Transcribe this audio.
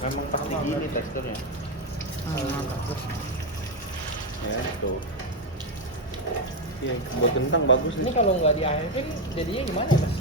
Memang pasti gini teksturnya. Bagus. Ya tuh. Iya, buat kentang bagus Ini nih. kalau nggak diairkan jadinya gimana ya mas?